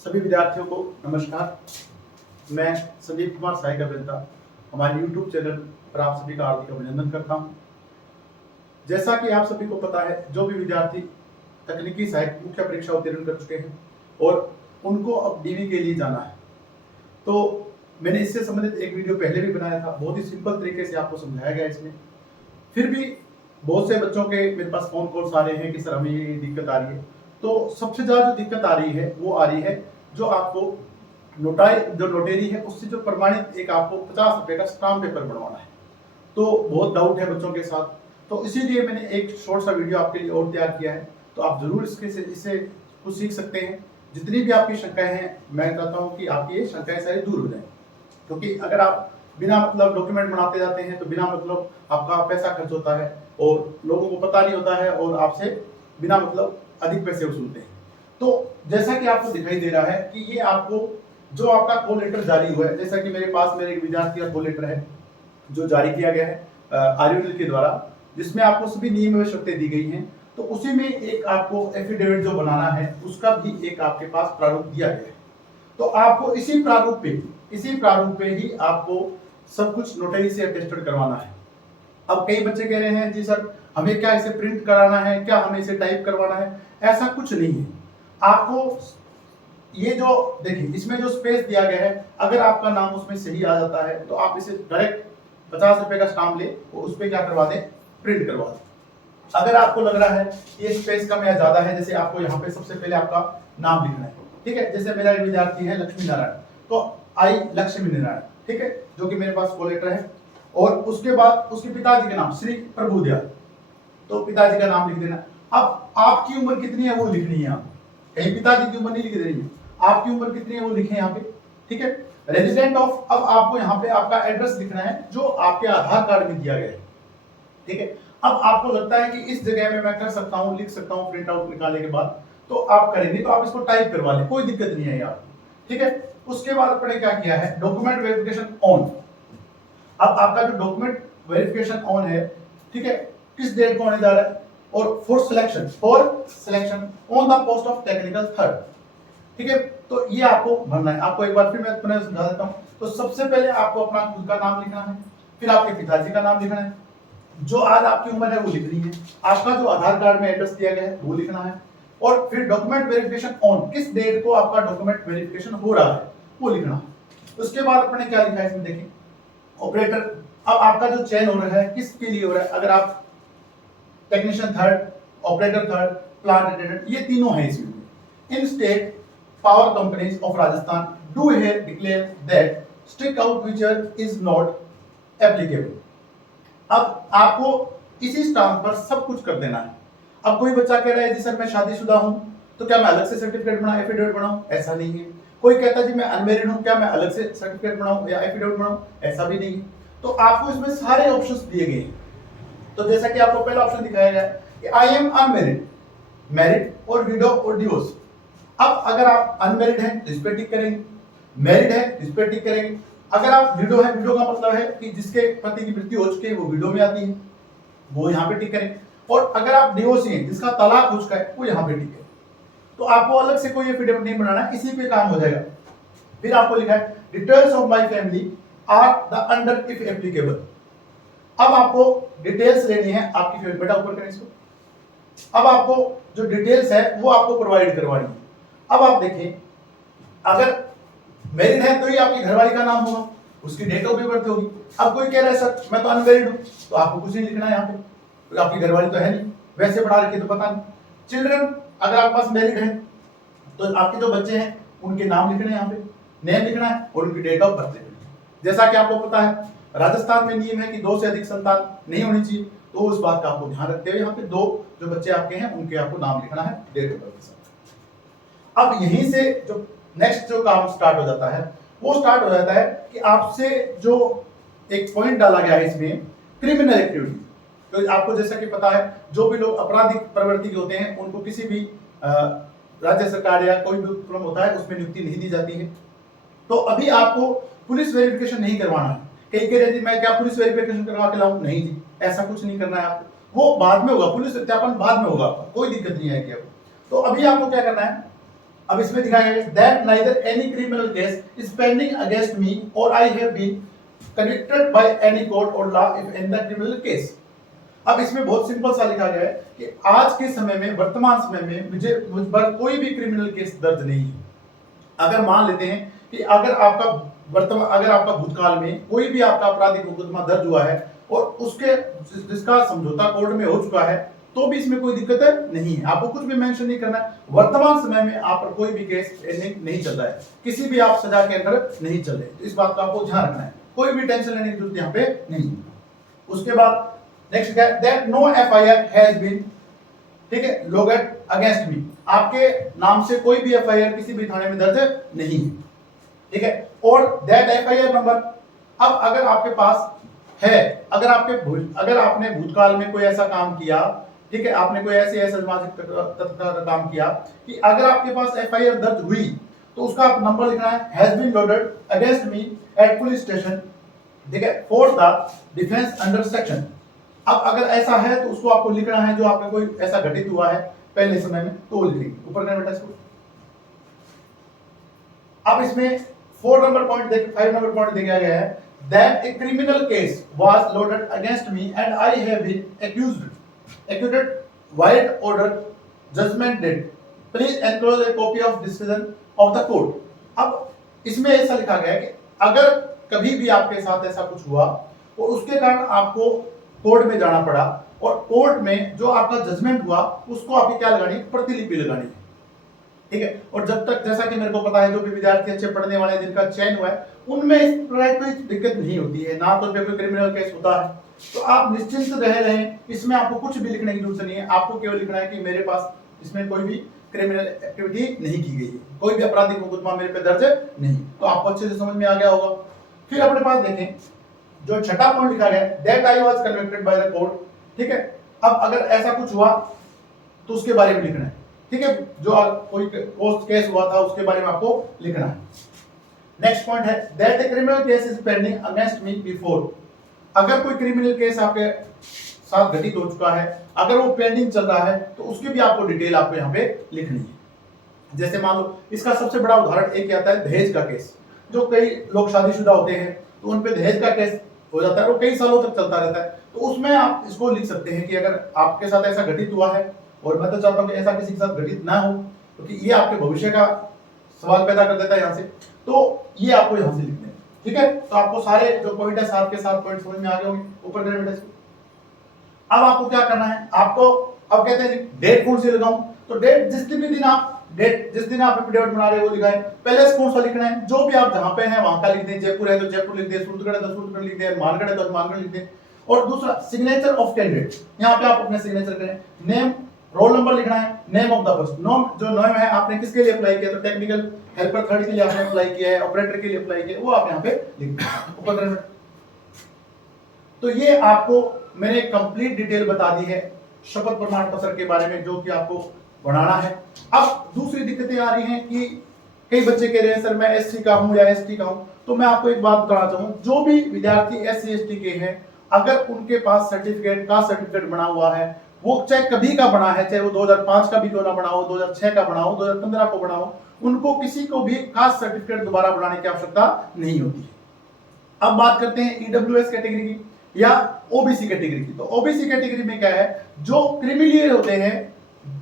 सभी विद्यार्थियों को नमस्कार। मैं संदीप कुमार सहायक अभियंता हमारे YouTube चैनल पर आप सभी का हार्दिक अभिनंदन करता हूं। जैसा कि आप सभी को पता है, जो भी विद्यार्थी तकनीकी सहायक मुख्य परीक्षा उत्तीर्ण कर चुके हैं और उनको अब डीवी के लिए जाना है, तो मैंने इससे संबंधित एक वीडियो पहले भी बनाया था। बहुत ही सिंपल तरीके से आपको समझाया गया इसमें। फिर भी बहुत से बच्चों के मेरे पास फोन कॉल्स आ रहे हैं कि सर हमें ये दिक्कत आ रही है। तो सबसे ज़्यादा जो दिक्कत आ रही है वो आ रही है जो आपको नोटेरी है उससे जो प्रमाणित एक आपको 50 रुपए का स्टाम्प पेपर बनवाना है। तो बहुत डाउट है बच्चों के साथ, तो इसीलिए मैंने एक शॉर्ट सा वीडियो आपके लिए और तैयार किया है। तो आप जरूर इससे कुछ सीख सकते हैं। जितनी भी आपकी शंकाएं हैं, मैं चाहता हूँ कि आपकी ये शंकाएं सारी दूर हो जाएं। क्योंकि अगर आप बिना मतलब डॉक्यूमेंट बनाते जाते हैं तो बिना मतलब आपका पैसा खर्च होता है और लोगों को पता नहीं होता है और आपसे बिना मतलब अधिक पैसे वसूलते हैं। तो जैसा कि आपको दिखाई दे रहा है कि ये आपको जो आपका कॉल लेटर जारी हुआ है, जैसा कि मेरे पास मेरे एक विद्यार्थी का कॉल लेटर है जो जारी किया गया है आरयूएल के द्वारा, जिसमें आपको सभी नियम एवं शर्तें दी गई हैं। तो उसी में एक आपको एफिडेविट जो बनाना है उसका भी एक आपके पास प्रारूप दिया गया है। तो आपको इसी प्रारूप पे ही आपको सब कुछ नोटरी से अटेस्टेड करवाना है। अब कई बच्चे कह रहे हैं जी सर हमें क्या इसे प्रिंट कराना है, क्या हमें इसे टाइप करवाना है? ऐसा कुछ नहीं है। आपको ये जो देखिए इसमें जो स्पेस दिया गया है, अगर आपका नाम उसमें सही आ जाता है तो आप इसे डायरेक्ट 50 रुपए का स्टाम्प ले और उस पर क्या करवा दें, प्रिंट करवा दें। अगर आपको लग रहा है ये स्पेस कम या ज्यादा है, जैसे आपको यहाँ पे सबसे पहले आपका नाम लिखना है, ठीक है। जैसे मेरा एक विद्यार्थी है लक्ष्मी नारायण, तो आई लक्ष्मी नारायण, ठीक है, जो कि मेरे पास कॉल लेटर है। और उसके बाद उसके पिताजी का नाम श्री प्रभुदयाल, तो पिताजी का नाम लिख देना। अब आपकी उम्र कितनी है वो लिखनी है। आप कहीं पिताजी की उम्र नहीं लिख देनी है, आपकी उम्र कितनी है वो लिखें यहाँ पे, ठीक है। रेजिडेंट ऑफ, अब आपको यहाँ पे आपका एड्रेस लिखना है जो आपके आधार कार्ड में दिया गया है, ठीक है। अब आपको लगता है कि इस जगह में मैं कर सकता हूँ, लिख सकता हूँ प्रिंट आउट निकालने के बाद, तो आप करेंगे। तो आप इसको टाइप करवा लें, कोई दिक्कत नहीं है यहाँ, ठीक है। उसके बाद अपने क्या किया है, डॉक्यूमेंट वेरिफिकेशन ऑन। अब आपका जो डॉक्यूमेंट वेरिफिकेशन ऑन है, ठीक है, किस डेट को होने जा रहा है, और for selection on the post of technical third, ठीक है। तो ये आपको भरना है। आपको एक बार फिर मैं पुनः समझा देता हूँ। तो सबसे पहले आपको अपना खुद का नाम लिखना है, फिर आपके पिताजी का नाम लिखना है, जो आज आपकी उम्र है वो लिखनी है, आपका जो आधार कार्ड में एड्रेस दिया गया है वो लिखना है, और फिर डॉक्यूमेंट वेरिफिकेशन ऑन, किस डेट को आपका डॉक्यूमेंट वेरिफिकेशन हो रहा है वो लिखना है। उसके बाद अपने क्या लिखा है इसमें देखिए, ऑपरेटर। अब आपका जो चयन हो रहा है किसके लिए हो रहा है, अगर आप technician third, operator third, plant attendant, ये तीनों हैं इसमें। In state power companies of Rajasthan do here declare that strike out feature is not applicable. अब आपको इसी स्टाम्प पर सब कुछ कर देना है। अब कोई बच्चा कह रहा है जी सर मैं शादीशुदा हूं, तो क्या मैं अलग से सर्टिफिकेट बनाऊं, एफिडेविट बनाऊं? ऐसा नहीं है। कोई कहता है जी मैं अनमेरिड हूं, क्या मैं अलग से सर्टिफिकेट बनाऊं या एफिडेविट बनाऊं? ऐसा भी नहीं है। तो आपको इसमें सारे ऑप्शंस दिए गए हैं। तो जैसा कि आपको पहला ऑप्शन दिखाया गया है कि आई एम अनमेरिड, मैरिड और विडो और डिवोर्स। अब अगर आप अनमेरिड हैं तो इस पे टिक करेंगे, मैरिड है इस पे टिक करेंगे। अगर आप विडो है, विडो का मतलब है कि जिसके पति की मृत्यु हो चुकी है वो विडो में आती है, वो यहाँ पे टिक करें। और अगर आप डिवोर्सी हैं जिसका तलाक हो चुका है वो यहाँ पे टिक है। तो आपको अलग से कोई एफिडेविट नहीं बनाना है, इसी पे काम हो जाएगा। फिर आपको लिखा है details of my family are the under if applicable. अब आपको डिटेल्स लेनी है आपकी फैमिली, बेटा ऊपर करें इसको। अब आपको जो डिटेल्स है वो आपको प्रोवाइड करवानी है। अब आप देखें, अगर मैरिड है तो ही आपकी घरवाली का नाम होगा, उसकी डेट ऑफ बर्थ होगी। अब कोई कह रहा है सर मैं तो अनमैरिड हूं, तो आपको कुछ नहीं लिखना है यहाँ पे, तो आपकी घरवाली तो है नहीं, वैसे पढ़ा रखी तो पता नहीं। चिल्ड्रन, अगर आपके पास मैरिड है तो आपके जो बच्चे हैं उनके नाम लिखने हैं, यहाँ पे नेम लिखना है और उनकी डेट ऑफ बर्थ लिखनी है। जैसा कि आपको पता है राजस्थान में नियम है कि 2 से अधिक संतान नहीं होनी चाहिए, तो उस बात का आपको ध्यान रखते हुए यहाँ पे 2 जो बच्चे आपके हैं उनके आपको नाम लिखना है डेट ऑफ बर्थ के साथ। अब यहीं से जो नेक्स्ट जो काम स्टार्ट हो जाता है वो स्टार्ट हो जाता है कि आपसे जो एक पॉइंट डाला गया है इसमें, क्रिमिनल एक्टिविटी। तो आपको जैसा कि पता है जो भी लोग आपराधिक प्रवृत्ति के होते हैं उनको किसी भी राज्य सरकार या कोई भी उपक्रम होता है उसमें नियुक्ति नहीं दी जाती है। तो अभी आपको पुलिस वेरिफिकेशन नहीं करवाना है। कई कह रहे थे मैं क्या पुलिस वेरिफिकेशन करवा के लाऊं? नहीं जी, ऐसा कुछ नहीं करना है आपको, वो बाद में होगा, पुलिस सत्यापन बाद में होगा, कोई दिक्कत नहीं है। तो अभी आपको क्या करना है, अब इसमें दिखाया गया that neither any criminal case is pending against me और I have been connected by any court और law if in the criminal case. अब इसमें बहुत सिंपल सा लिखा गया है कि आज के समय में, वर्तमान समय में मुझ पर कोई भी क्रिमिनल केस दर्ज नहीं है। अगर मान लेते हैं कि अगर आपका भूतकाल में कोई भी आपका आपराधिक मुकदमा दर्ज हुआ है और उसके जिसका समझौता कोर्ट में हो चुका है, तो भी इसमें कोई दिक्कत नहीं है। आपको कुछ भी मेंशन नहीं करना है। वर्तमान समय में आप पर कोई भी केस पेंडिंग नहीं चल रहा है, किसी भी आप सजा के अंदर नहीं चल रहे, तो इस बात का आपको ध्यान रखना है। कोई भी टेंशन लेने की जरूरत यहाँ पे नहीं। उसके बाद नेक्स्ट क्या है, that no FIR has been, ठीक है, लॉग्ड अगेंस्ट मी। आपके नाम से कोई भी एफआईआर किसी भी थाने में दर्ज नहीं है, ठीक है। और दैट एफआईआर नंबर, अब अगर आपके पास है, अगर आपने भूतकाल में कोई ऐसा काम किया, ठीक है, आपने कोई ऐसे सामाजिक तत्व का काम किया कि अगर आपके पास एफआईआर दर्ज हुई तो उसका आप नंबर लिखना है has been logged against me at police station, ठीक है, for the defence under section. अब अगर ऐसा है तो उसको आपको लिखना है, जो आपने कोई ऐसा घटित हुआ है पहले समय में, तो लिखेंगे ऊपर करना बेटा इसको। अब इसमें 5 नंबर पॉइंट दिया गया है that a criminal case was loaded against me and I have been acquitted vide order judgment date, please enclose a copy of decision of the court. अब इसमें ऐसा लिखा गया है कि अगर कभी भी आपके साथ ऐसा कुछ हुआ और उसके कारण आपको कोर्ट में जाना पड़ा और कोर्ट में जो आपका जजमेंट हुआ उसको आपकी क्या लगानी है, प्रतिलिपि लगानी है, ठीक है। और जब तक, जैसा कि मेरे को पता है, जो भी विद्यार्थी अच्छे पढ़ने वाले जिनका चयन हुआ है उनमें इस प्रकार कोई दिक्कत नहीं होती है, ना तो कोई क्रिमिनल केस होता है, तो आप निश्चिंत रहें। इसमें आपको कुछ भी लिखने की जरूरत नहीं है। आपको केवल लिखना है कि मेरे पास इसमें कोई भी क्रिमिनल एक्टिविटी नहीं की गई है, कोई भी आपराधिक मुकदमा मेरे पे दर्ज नहीं, तो आपको अच्छे से समझ में आ गया होगा। फिर अपने पास देखें जो छठा पॉइंट लिखा गया है that I was convicted by the court, ठीक है। अब अगर ऐसा कुछ हुआ तो उसके बारे में लिखना है, ठीक है, जो कोई केस हुआ था उसके बारे में आपको लिखना है। नेक्स्ट पॉइंट है that a criminal case is pending against me before. अगर कोई क्रिमिनल केस आपके साथ घटित हो चुका है, अगर वो पेंडिंग चल रहा है, तो उसकी भी आपको डिटेल आपको यहाँ पे लिखनी है। जैसे मान लो इसका सबसे बड़ा उदाहरण एक आता है दहेज का केस। जो कई लोग शादीशुदा होते हैं तो उन पे दहेज का केस हो जाता है, वो कई सालों तक चलता रहता है, तो उसमें आप इसको लिख सकते हैं कि अगर आपके साथ ऐसा घटित हुआ है, और मैं तो चाहता हूँ कि ऐसा किसी के साथ घटित ना हो, क्योंकि ये आपके भविष्य का सवाल पैदा कर देता है यहाँ से, तो ये आपको यहाँ से लिखने हैं, ठीक है। तो आपको सारे जो पॉइंट है 7 के 7 पॉइंट समझ में आ गए होंगे। ऊपर करें बेटा इसको। अब आपको क्या करना है, आपको अब कहते हैं डेट कौन सी लगाऊं, तो डेट जिस दिन आप एफिडेविट बना रहे हो वो लिखाएं। पहले कौन सा लिखना है, जो भी आप जहां पे हैं वहां का लिख दें। जयपुर है तो जयपुर लिख दें, सूरतगढ़ है तो सूरतगढ़ लिख दें, मानगढ़ है तो मानगढ़ लिख दें। और दूसरा सिग्नेचर ऑफ कैंडिडेट, यहाँ पे आप अपने सिग्नेचर करें। नेम, रोल नंबर लिखना है, name of the person. Name है आपने किसके लिए अप्लाई किया, तो टेक्निकल हेल्पर 3rd के लिए आपने अप्लाई किया है, ऑपरेटर के लिए अप्लाई किया है, वो आप यहाँ पे लिख दें ऊपर। तो ये आपको मैंने कंप्लीट डिटेल बता दी है शपथ प्रमाण पत्र के बारे में, जो कि आपको बनाना है। अब दूसरी दिक्कतें आ रही हैं कि कई बच्चे कह रहे हैं सर मैं एससी का हूं या एसटी का हूं, तो मैं आपको एक बात बताना चाहूँ, जो भी विद्यार्थी एससी एसटी के हैं, अगर उनके पास सर्टिफिकेट, कास्ट सर्टिफिकेट बना हुआ है, वो चाहे कभी का बना है, चाहे वो 2005 का भी क्यों ना बना हो, 2006 का बना हो, 2015 को बना हो, उनको किसी को भी कास्ट सर्टिफिकेट दोबारा बनाने की आवश्यकता नहीं होती है। अब बात करते हैं ईडब्ल्यूएस कैटेगरी की या ओबीसी कैटेगरी की। तो ओबीसी कैटेगरी में क्या है, जो क्रिमिलियर होते हैं,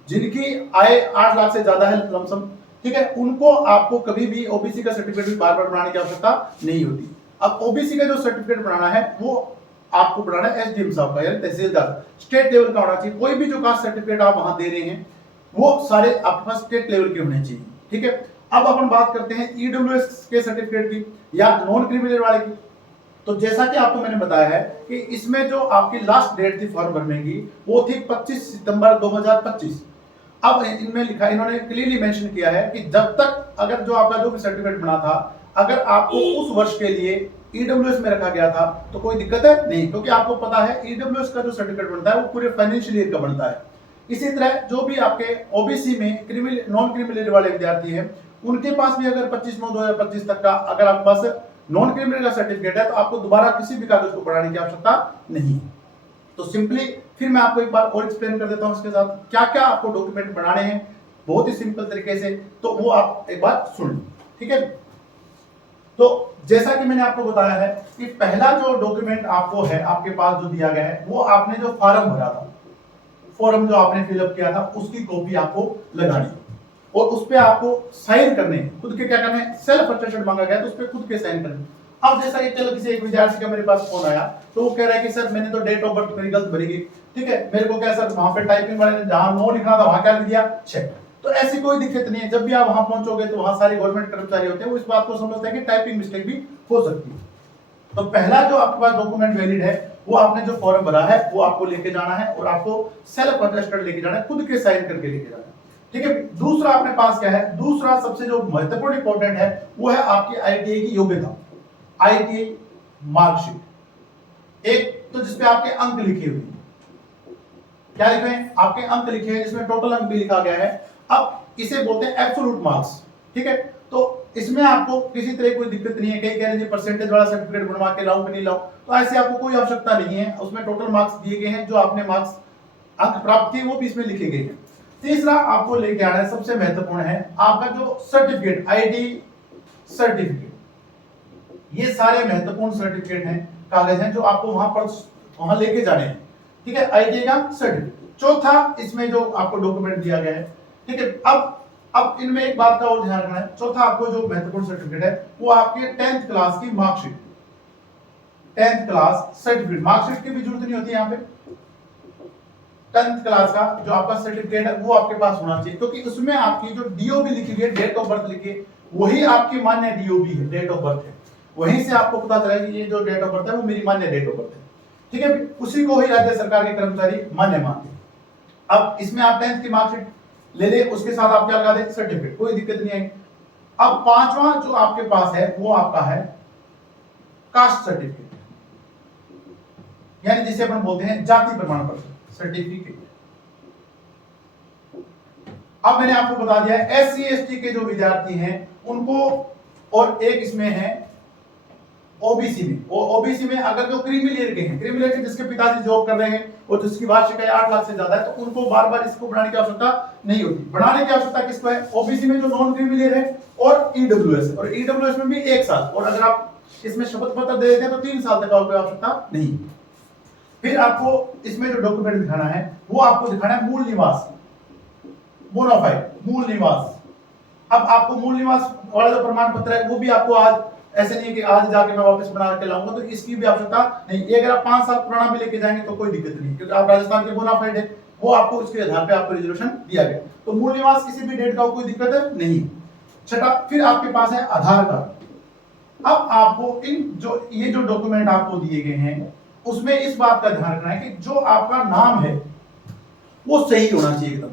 जिनकी आय 8 लाख से ज्यादा है लमसम, ठीक है, उनको आपको कभी भी ओबीसी का सर्टिफिकेट बार बार बनाने की आवश्यकता नहीं होती। अब ओबीसी का जो सर्टिफिकेट बनाना है वो आपको बनाना है एसडीएम साहब का, यानी तहसीलदार, स्टेट लेवल का होना चाहिए। कोई भी जो कास्ट सर्टिफिकेट आप वहां दे रहे हैं वो सारे आपके पास स्टेट लेवल के होने चाहिए, ठीक है। अब अपन बात करते हैं ईडब्ल्यूएस के सर्टिफिकेट की या नॉन क्रिमिनल वाले की। तो जैसा कि आपको मैंने बताया है कि इसमें जो आपकी लास्ट डेट थी फॉर्म भरने की वो थी 25 सितंबर 2025। अब इनमें लिखा, इन्होंने क्लियरली मेंशन किया है कि जब तक अगर जो आपका जो भी सर्टिफिकेट बना था, अगर आपको उस वर्ष के लिए ईडब्ल्यूएस में रखा गया था तो कोई दिक्कत है नहीं, क्योंकि आपको पता है ईडब्ल्यूएस का जो सर्टिफिकेट बनता है वो पूरे फाइनेंशियल ईयर का बनता है। इसी तरह जो भी आपके ओबीसी में नॉन क्रिमिनल वाले विद्यार्थी हैं, उनके पास भी अगर 25/9/2025 तक का अगर आपके पास नॉन क्रिमिनल का सर्टिफिकेट है तो आपको दोबारा किसी भी कागज को बढ़ाने की आवश्यकता नहीं है। तो सिंपली फिर मैं आपको एक बार और एक्सप्लेन कर देता हूं इसके साथ क्या क्या आपको डॉक्यूमेंट बनाने हैं। बहुत ही सिंपल तरीके से, तो वो आप एक बार सुन लो, ठीक है। तो जैसा कि मैंने आपको बताया है कि पहला जो डॉक्यूमेंट आपको है, आपके पास जो दिया गया है, वो आपने जो फॉर्म भरा था, फॉर्म जो आपने फिलअप किया था, उसकी कॉपी आपको लगानी और उस पे आपको साइन करने, खुद के क्या करना है, सेल्फ अटेस्टेड मांगा गया तो उस पे खुद के साइन करने। अब जैसा कि चलो किसी एक विद्यार्थी का मेरे पास फोन आया, तो वो कह रहा है कि सर मैंने तो डेट ऑफ बर्थ मेरी गलत भरी गई, ठीक है, मेरे को क्या सर वहां पे टाइपिंग वाले ने जहां 9 लिखना था वहां क्या लिख दिया 6। तो ऐसी कोई दिक्कत नहीं है, जब भी आप वहां पहुंचोगे तो वहां सारे गवर्नमेंट कर्मचारी होते हैं, वो इस बात को समझते हैं कि टाइपिंग मिस्टेक भी हो सकती है। तो पहला जो आपके पास डॉक्यूमेंट वैलिड है, वो आपने जो फॉर्म भरा है वो आपको लेके जाना है और आपको सेल्फ अटेस्टेड लेके जाना है, खुद के साइन करके लेके जाना है, ठीक है। दूसरा अपने पास क्या है, दूसरा सबसे जो महत्वपूर्ण इंपॉर्टेंट है वो है आपकी आईटीआई की योग्यता, आईटीआई मार्कशीट, एक तो जिसपे आपके अंक लिखे हुए, क्या लिखे हैं, आपके अंक लिखे हैं, जिसमें टोटल अंक भी लिखा गया है। अब इसे बोलते हैं एब्सोल्यूट मार्क्स, ठीक है। तो इसमें आपको किसी तरह कोई दिक्कत नहीं है, कई कह रहे हैं परसेंटेज वाला सर्टिफिकेट बनवा के लाऊं कि नहीं लाऊं, तो ऐसे आपको कोई आवश्यकता नहीं है, उसमें टोटल मार्क्स दिए गए हैं, जो आपने मार्क्स अंक प्राप्त किए वो भी इसमें लिखे गए हैं। तीसरा आपको लेके आना है, सबसे महत्वपूर्ण है आपका जो सर्टिफिकेट, आईडी सर्टिफिकेट, ये सारे महत्वपूर्ण सर्टिफिकेट हैं, कागज हैं जो आपको वहां लेके जाने हैं, ठीक है, आईटी का सर्टिफिकेट। चौथा इसमें जो आपको डॉक्यूमेंट दिया गया है, ठीक है। अब इनमें एक बात का और ध्यान रखना है, चौथा आपको जो महत्वपूर्ण सर्टिफिकेट है वो आपके 10th क्लास की marksheet, 10th class certificate, marksheet की भी जरूरत नहीं होती यहाँ पे, 10th क्लास का जो आपका सर्टिफिकेट है वो आपके पास होना चाहिए, क्योंकि उसमें आपकी जो डीओबी लिखी हुई है, डेट ऑफ बर्थ लिखी है, वही आपकी मान्य डीओबी है, डेट ऑफ बर्थ है, वहीं से आपको पता चला कि ये जो डेट ऑफ बर्थ है वो मेरी मान्य डेट ऑफ बर्थ है, ठीक है। उसी को ही राज्य सरकार के कर्मचारी मान्य मानते हैं। अब इसमें आप 10th की मार्कशीट ले ले, उसके साथ आप क्या लगा दे, सर्टिफिकेट, कोई दिक्कत नहीं आएगी। अब पांचवा जो आपके पास है वो आपका है कास्ट सर्टिफिकेट, यानी जिसे अपन बोलते हैं जाति प्रमाण पत्र सर्टिफिकेट। अब मैंने आपको बता दिया है एससी एसटी के जो विद्यार्थी हैं उनको, और एक इसमें है ओबीसी में, ओबीसी में अगर जो क्रीमी लेयर के हैं, क्रीमी लेयर के जिसके पिताजी जॉब कर रहे हैं और जिसकी वार्षिक आय 8 लाख से ज्यादा है, तो उनको बार बार इसको बढ़ाने की आवश्यकता नहीं होती। बढ़ाने की आवश्यकता किसको है, ओबीसी में जो नॉन क्रीमी लेयर है और ईडब्ल्यूएस, और ईडब्ल्यूएस में भी 1 साल, और अगर आप इसमें शपथ पत्र दे देते हैं तो 3 साल तक आपको आवश्यकता नहीं। फिर आपको इसमें जो डॉक्यूमेंट दिखाना है वो आपको दिखाना है मूल निवास, बोनाफाइड मूल निवास। अब आपको मूल निवास वाला जो प्रमाण पत्र है वो भी आपको आज, ऐसे नहीं कि आज जाके मैं वापस बना के लाऊंगा, तो इसकी भी आवश्यकता नहीं। ये अगर आप 5 साल पुराना भी लेके जाएंगे तो कोई दिक्कत नहीं, क्योंकि आप राजस्थान के बोनाफाइड है, वो आपको इसके आधार पे आपको रिजर्वेशन दिया गया, तो मूल निवास किसी भी डेट का कोई दिक्कत नहीं। छठा, फिर आपके पास है आधार कार्ड। अब आपको ये जो डॉक्यूमेंट आपको दिए गए हैं उसमें इस बात का ध्यान रखना है कि जो आपका नाम है वो सही होना चाहिए एकदम,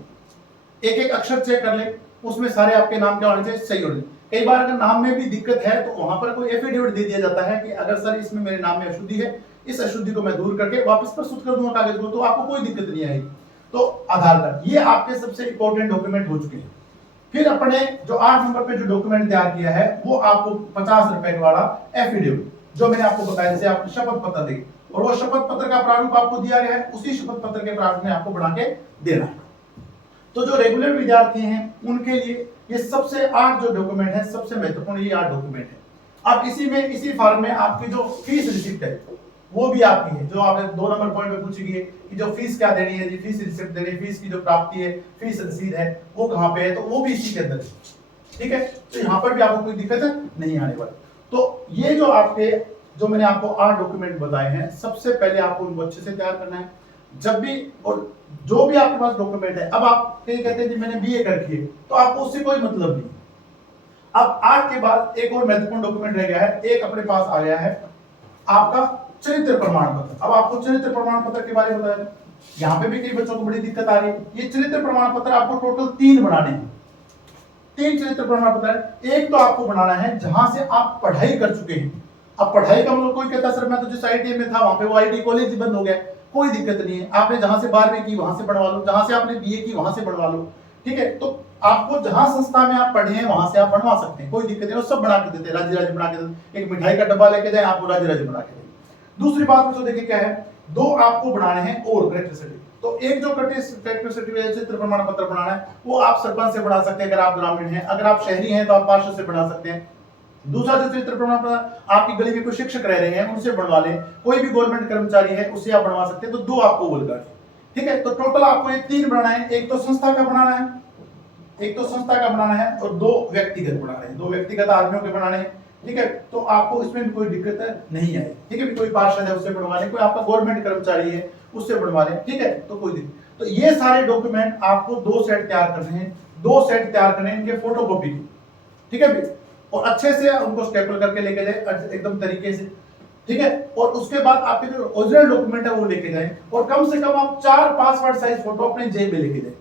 एक एक अक्षर चेक कर ले, उसमें सारे आपके नाम क्या होने चाहिए, सही होने चाहिए। कई बार अगर नाम में भी दिक्कत है तो वहां पर कोई एफिडेविट दे दिया जाता है कि अगर सर इसमें मेरे नाम में अशुद्धि है, इस अशुद्धि को मैं दूर करके वापस प्रस्तुत कर दूंगा कागज को, तो आपको कोई दिक्कत नहीं आएगी। तो आधार कार्ड, ये आपके सबसे इंपॉर्टेंट डॉक्यूमेंट हो चुके हैं। फिर अपने जो 8 नंबर पे जो डॉक्यूमेंट तैयार किया है वो आपको 50 रुपए वाला एफिडेविट, जो मैंने आपको बताया, जैसे आप शपथ पत्र देंगे और वो शपथ पत्र का प्रारूप आपको दिया गया है, उसी शपथ पत्र के प्रारूप में आपको बना के देना है। तो जो रेगुलर विद्यार्थी हैं उनके लिए ये सबसे 8 जो डॉक्यूमेंट है, सबसे महत्वपूर्ण ये 8 डॉक्यूमेंट है। अब इसी फॉर्म में आपकी जो फीस रिसिप्ट है वो भी आपकी है, जो आपने 2 नंबर पॉइंट में पूछी गई कि जो फीस क्या देनी है, जी फीस रिसिप्ट देनी है, फीस की जो प्राप्ति है, फीस रसीद है वो कहाँ पे है, तो वो भी इसी के अंदर है, ठीक है। तो यहाँ पर भी आपको कोई दिक्कत नहीं आने वाली। तो ये जो आपके, जो मैंने आपको 8 डॉक्यूमेंट बताए हैं, सबसे पहले आपको उनको अच्छे से तैयार करना है। जब भी और जो भी आपके पास डॉक्यूमेंट है, अब आप कहीं कहते हैं जी मैंने बीए कर रखी है, तो आपको उससे कोई मतलब नहीं। अब 8 के बाद एक और महत्वपूर्ण डॉक्यूमेंट रह गया है, एक अपने पास आ गया है आपका चरित्र प्रमाण पत्र। अब आपको चरित्र प्रमाण पत्र के बारे में बताया, यहाँ पे भी कई बच्चों को बड़ी दिक्कत आ रही है। ये चरित्र प्रमाण पत्र आपको टोटल 3 बनाने हैं, 3 चरित्र प्रमाण पत्र है। एक तो आपको बनाना है जहां से आप पढ़ाई कर चुके हैं। अब पढ़ाई का मतलब कोई कहता सर मैं तो जिस आईटीआई में था वहां पे वो आईटी कॉलेज ही बंद हो गया, कोई दिक्कत नहीं है, आपने जहां से 12वीं की वहां से बनवा लो, जहां से आपने बीए की वहां से बनवा लो, ठीक है। तो आपको जहां संस्था में आप पढ़े हैं वहां से आप बनवा सकते हैं, कोई दिक्कत नहीं, सब बना के देते हैं, राज्य बना के देते। एक मिठाई का डब्बा लेके जाए, आपको राज्य बना के देंगे। दूसरी बात जो देखिए क्या है, 2 आपको बनाने हैं और करेक्टर सर्टिफिकेट। तो एक जो कैटेगरी सर्टिफिकेट चित्र प्रमाण पत्र बनाना है वो आप सरपंच से बना सकते हैं अगर आप ग्रामीण हैं। अगर आप शहरी हैं तो आप पार्षद से बना सकते हैं। दूसरा जो चित्र प्रमाण पत्र आपकी गली में कोई शिक्षक रह रहे हैं उनसे बनवा लें, कोई भी गवर्नमेंट कर्मचारी है उससे आप बनवा सकते हैं। तो दो आपको वो लगाने, ठीक है। तो टोटल आपको ये 3 बनाना है, एक तो संस्था का बनाना है, एक तो संस्था का बनाना है और 2 व्यक्तिगत बनाना है, 2 व्यक्तिगत आदमियों के बनाने हैं, ठीक है। तो आपको इसमें भी कोई दिक्कत नहीं आएगी, ठीक है। कोई पार्षद है उससे बनवा लें, कोई आपका गवर्नमेंट कर्मचारी है उससे बनवा लें, ठीक है। तो कोई दिक्कत। तो ये सारे डॉक्यूमेंट आपको 2 सेट तैयार करने हैं, 2 सेट तैयार करने हैं इनके फोटोकॉपी की, ठीक है। और अच्छे से उनको स्टेपल करके लेके जाए एकदम तरीके से, ठीक है। और उसके बाद आपके जो ओरिजिनल डॉक्यूमेंट है वो लेके जाएं और कम से कम आप 4 पासपोर्ट साइज फोटो अपने जेब में लेके जाएं,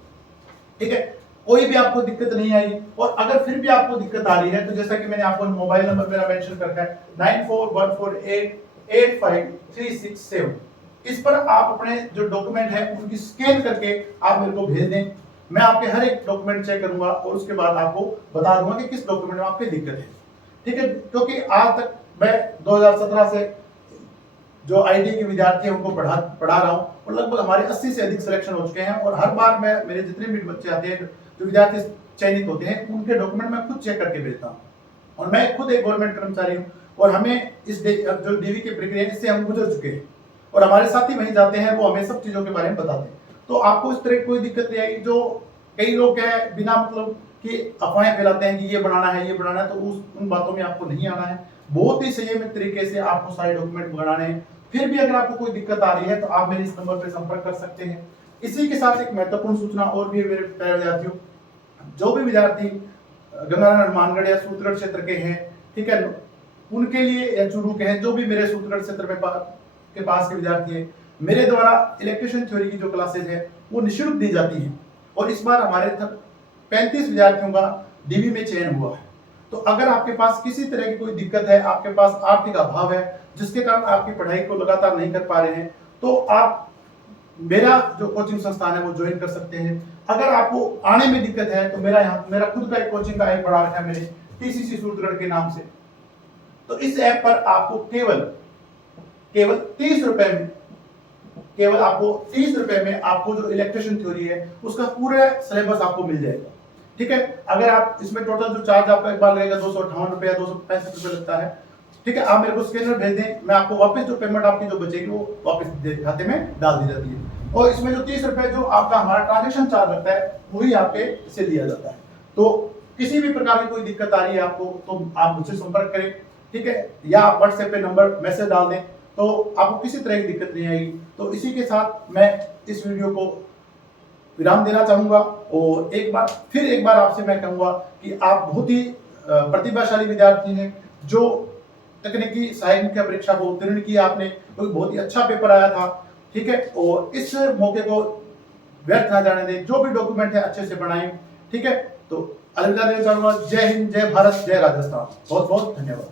ठीक है। कोई भी आपको दिक्कत नहीं आएगी। और अगर फिर भी आपको दिक्कत आ रही है तो जैसा कि मैंने आपको मोबाइल नंबर मेरा मेंशन करता है 9414885367, इस पर आप अपने जो डॉक्यूमेंट है उनकी स्कैन करके आप मेरे को भेज दें। मैं आपके हर एक डॉक्यूमेंट चेक करूंगा और उसके बाद आपको बता दूंगा कि किस डॉक्यूमेंट में आपकी दिक्कत है, ठीक है। क्योंकि आज तक मैं 2017 से जो आईटी के विद्यार्थी हैं उनको पढ़ा रहा हूं और लगभग हमारे 80 से अधिक सिलेक्शन हो चुके हैं। और हर बार मैं मेरे जितने भी बच्चे आते हैं जो विद्यार्थी चयनित होते हैं उनके डॉक्यूमेंट मैं खुद चेक करके भेजता हूं। और मैं खुद एक गवर्नमेंट कर्मचारी हूं और हमें इस जो डीवी की प्रक्रिया इससे हम गुजर चुके हैं और हमारे साथी वहीं जाते हैं, वो हमें सब चीजों के बारे में बताते हैं। तो आपको इस तरह कोई दिक्कत नहीं आएगी। जो कई लोग हैं बिना मतलब कि अफवाहें फैलाते हैं कि ये बनाना है ये बनाना है, तो उन बातों में आपको नहीं आना है। बहुत ही संयमित तरीके से आपको सारे डॉक्यूमेंट बनाने हैं। फिर भी अगर आपको कोई दिक्कत आ रही है तो आप मेरे इस नंबर पर संपर्क कर सकते हैं। इसी के साथ एक महत्वपूर्ण सूचना और भी है मेरे प्यारे विद्यार्थियों, जो भी विद्यार्थी गंगानगर मानगढ़ या सूत्रगढ़ क्षेत्र के हैं, ठीक है, उनके लिए या चूरू के हैं, जो भी मेरे सूत्रगढ़ क्षेत्र में के पास के विद्यार्थी है, मेरे द्वारा इलेक्ट्रिशियन थ्योरी की जो क्लासेज है वो निःशुल्क दी जाती है। और इस बार हमारे 35 विद्यार्थियों का डीवी में चयन हुआ है। तो अगर आपके पास किसी तरह की कोई दिक्कत है, आपके पास आर्थिक अभाव है जिसके कारण आपकी पढ़ाई को लगातार नहीं कर पा रहे हैं, तो आप मेरा जो कोचिंग संस्थान है वो ज्वाइन कर सकते हैं। अगर आपको आने में दिक्कत है तो मेरा खुद का एक कोचिंग का ऐप बना रखा है मैंने, टीसीसी सूत्रगढ़ के नाम से। तो इस ऐप पर आपको केवल 30 रुपए में, केवल आपको 30 रुपए में आपको जो इलेक्ट्रिशियन थ्योरी है उसका पूरा सिलेबस आपको मिल जाएगा, ठीक है। अगर आप इसमें टोटल जो चार्ज आपका एक बार लगेगा 258 रुपए या 265 रुपए लगता है, ठीक है। आप मेरे को स्कैनर भेज दें, मैं आपको वापस जो पेमेंट आपकी जो बचेगी वो वापस खाते में डाल दी जाती है। और इसमें जो 30 रुपए जो आपका हमारा ट्रांजेक्शन चार्ज लगता है वही आपके से लिया जाता है। तो किसी भी प्रकार की कोई दिक्कत आ रही है आपको तो आप मुझसे संपर्क करें, ठीक है, या आप व्हाट्सएप पे नंबर मैसेज डाल दें तो आपको किसी तरह की दिक्कत नहीं आएगी। तो इसी के साथ मैं इस वीडियो को विराम देना चाहूंगा और एक बार आपसे मैं कहूंगा कि आप बहुत ही प्रतिभाशाली विद्यार्थी हैं जो तकनीकी सहायक की परीक्षा को उत्तीर्ण किया आपने, तो बहुत ही अच्छा पेपर आया था, ठीक है। और इस मौके को व्यर्थ ना जाने दें, जो भी डॉक्यूमेंट है अच्छे से बनाएं, ठीक है। तो अलविदा देना चाहूंगा। जय हिंद, जय भारत, जय राजस्थान। बहुत बहुत धन्यवाद।